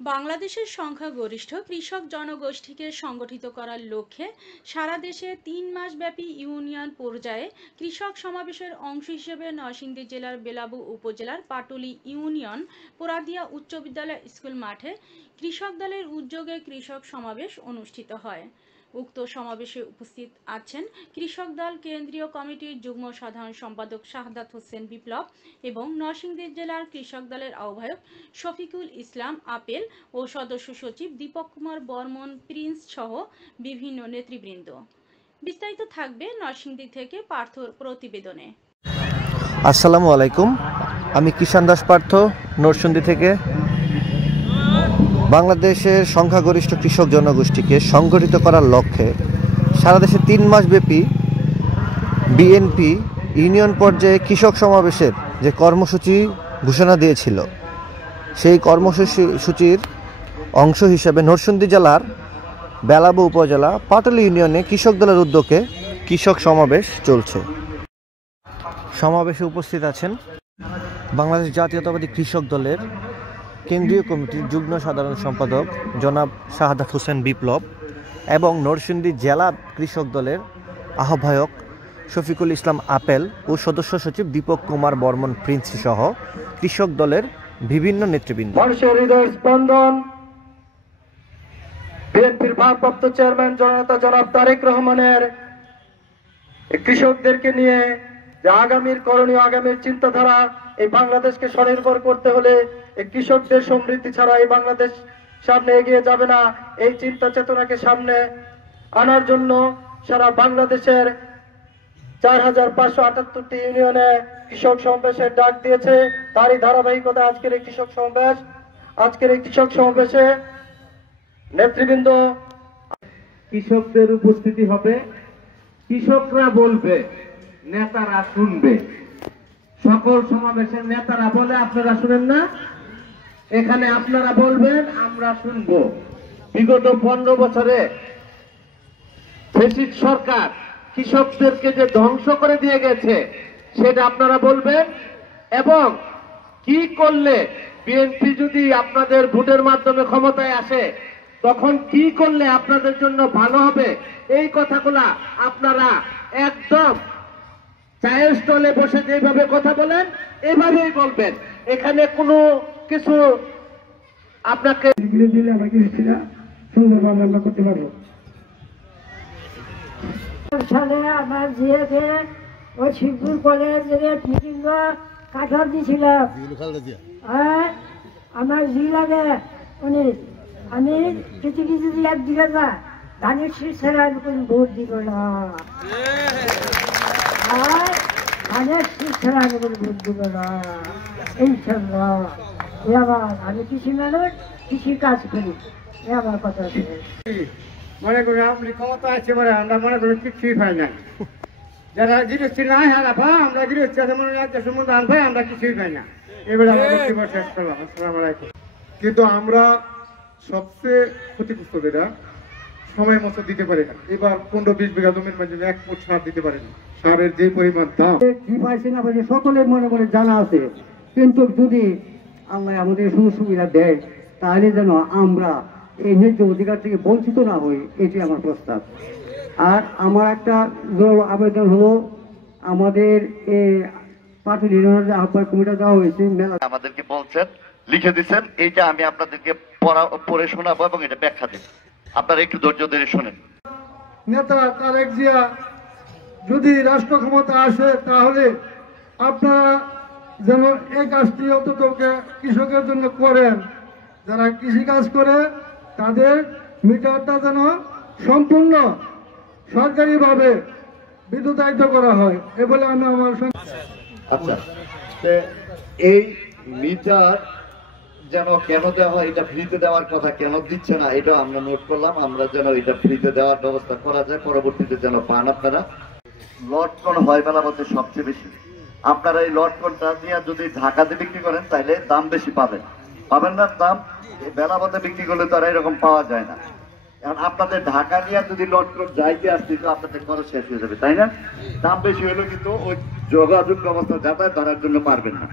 বাংলাদেশের সংখ্যাগরিষ্ঠ কৃষক জনগোষ্ঠীকে সংগঠিত করার লক্ষ্যে সারা দেশে ৩ মাসব্যাপী ইউনিয়ন পর্যায়ে কৃষক সমাবেশের অংশ হিসেবে নরসিংদী জেলার বেলাবু উপজেলার পাটুলি ইউনিয়ন পোড়াদিয়া উচ্চ বিদ্যালয় স্কুল মাঠে কৃষক দলের উদ্যোগে কৃষক সমাবেশ অনুষ্ঠিত হয়। উক্ত সমাবেশে উপস্থিত আছেন কৃষক দল কেন্দ্রীয় কমিটির যুগ্ম সাধারণ সম্পাদক শাহাদাত হোসেন বিপ্লব এবং নরসিংদী জেলার কৃষক দলের আহ্বায়ক শফিকুল ইসলাম আপেল ও সদস্য সচিব দীপক কুমার বর্মন প্রিন্স সহ বিভিন্ন নেতৃবৃন্দ। বিস্তারিত থাকবে নরসিংদী থেকে পার্থর প্রতিবেদনে। আসসালামু আলাইকুম, আমি কিষান দাস পার্থ, নরসিংদী থেকে। বাংলাদেশের সংখ্যাগরিষ্ঠ কৃষক জনগোষ্ঠীকে সংগঠিত করার লক্ষ্যে সারা দেশে 3 মাসব্যাপী বিএনপি ইউনিয়ন পর্যায়ে কৃষক সমাবেশের যে কর্মসূচি ঘোষণা দিয়েছিল, সেই কর্মসূচির অংশ হিসেবে নরসিংদী জেলার বেলাবু উপজেলা পাটুলি ইউনিয়নে কৃষক দলের উদ্যোগে কৃষক সমাবেশ চলছে। সমাবেশে উপস্থিত আছেন বাংলাদেশ জাতীয়তাবাদী কৃষক দলের কেন্দ্রীয় কমিটির যুগ্ম সাধারণ সম্পাদক জনাব শাহাদাত হোসেন বিপ্লব এবং নরসিংদী জেলা কৃষক দলের আহ্বায়ক শফিকুল ইসলাম আপেল ও সদস্য সচিব দীপক কুমার বর্মন প্রিন্স সহ কৃষক দলের বিভিন্ন নেতৃবৃন্দ। মানুষের হৃদয় স্পন্দন বিএনপির ভারপ্রাপ্ত চেয়ারম্যান জনাব তারেক রহমানের কৃষকদেরকে নিয়ে যে আগামীর করণীয়, আগামীর চিন্তাধারা, এই বাংলাদেশকে স্বনির্ভর করতে হলে এই কৃষকদের সমৃদ্ধি ছাড়া এই বাংলাদেশ সামনে এগিয়ে যাবে না। এই চিন্তা চেতনাকে সামনে আনার জন্য সারা বাংলাদেশের 4578টি ইউনিয়নে কৃষক সমাবেশের ডাক দিয়েছে। তারই ধারাবাহিকতা আজকের এই কৃষক সমাবেশ। আজকের এই কৃষক সমাবেশে নেতৃবৃন্দ, কৃষকদের উপস্থিতি হবে, কৃষকরা বলবে, নেতারা শুনবে। সকল সমাবেশের নেতারা বলে, আপনারা শুনেন না, এখানে আপনারা বলবেন, আমরা শুনবো। বিগত 15 বছরে ফ্যাসিস্ট সরকার কৃষকদেরকে যে ধ্বংস করে দিয়ে গেছে সেটা আপনারা বলবেন, এবং কি করলে বিএনপি যদি আপনাদের ভোটের মাধ্যমে ক্ষমতায় আসে তখন কি করলে আপনাদের জন্য ভালো হবে, এই কথাগুলা আপনারা একদম চায়ের স্টলে বসে যেভাবে কথা বলেন এভাবেই বলবেন। এখানে কোনো কিছু আপনাকে দিলে আমরা কিছুটা সুন্দরভাবে আমরা করতে পারবো। সালে আমার জিয়াকে ওই শিবপুর কলেজে মিটিং কাঠার দিয়েছিলাম, আর আমার জি লাগে উনি, আমি কিছু কিছু এক দিকে না ধানের শীষ ছাড়া কোনো ভোট দিব না, আর ধানের শীষ ছাড়া আমি কোনো ভোট দিব না ইনশাল্লাহ। এ আমার, আমি কৃষি মানুষ, কৃষি কাজ করি, এ আমার কথা আছে। মনে করি আপনি ক্ষমতা আছে বলে আমরা মনে করি কিছুই পাই না। যারা গৃহস্থী নাই হারাফা, আমরা গৃহস্থী আছে মনে হয় সম্বন্ধে আনবে, আমরা কিছুই পাই না। এগুলো আমরা শেষ করলাম। আসসালামু আলাইকুম। কিন্তু আমরা সবচেয়ে ক্ষতিগ্রস্ত যেটা সময় মতো দিতে পারি না। এবার 15-20 বিঘা জমির মাঝে 1 ফুট সার দিতে পারি না। সারের যে পরিমাণ দাম, কি পাইছি না পাইছি সকলের মনে মনে জানা আছে, কিন্তু যদি আল্লাহ আমাদের সুযোগ সুবিধা দেয় তাহলে যেন আমরা এই ন্যায্য অধিকার থেকে বঞ্চিত না হই, এটি আমার প্রস্তাব। আর আমার একটা আবেদন হলো, আমাদের এই পাটুলি ইউনিয়নের আহ্বায়ক কমিটি দেওয়া হয়েছে, আমাদেরকে বলছেন, লিখে দিচ্ছেন, এইটা আমি আপনাদেরকে পড়ে শোনাবো এবং এটা ব্যাখ্যা দেব, আপনারা একটু ধৈর্য ধরে শোনেন। নেতা তারেক জিয়া যদি রাষ্ট্র ক্ষমতা আসে তাহলে আপনারা যেন এই কাজটি অন্তত কৃষকের জন্য করেন। যারা কৃষিকাজ করে তাদের মিটারটা যেন সম্পূর্ণ সরকারিভাবে বিদ্যুতায়িত করা হয়, এ বলে আমি আমার। আচ্ছা, এই মিটার যেন কেন দেওয়া হয়, এটা ফ্রিতে দেওয়ার কথা কেন দিচ্ছে না, এটা আমরা নোট করলাম। আমরা যেন এটা ফ্রিতে দেওয়ার ব্যবস্থা করা যায়, পরবর্তীতে যেন পান আপনারা। লটকন হয় মেলাপথে সবচেয়ে বেশি। আপনারা এই লটকনটা দিয়ে যদি ঢাকাতে বিক্রি করেন তাহলে দাম বেশি পাবেন না, দাম মেলাপথে বিক্রি করলে তো আর এরকম পাওয়া যায় না। এখন আপনাদের ঢাকা নিয়ে যদি লটকন যাইতে আসতে তো আপনাদের খরচ শেষ হয়ে যাবে, তাই না? দাম বেশি হলেও কিন্তু ওই যোগাযোগ ব্যবস্থা যাতায়াত করার জন্য পারবেন না।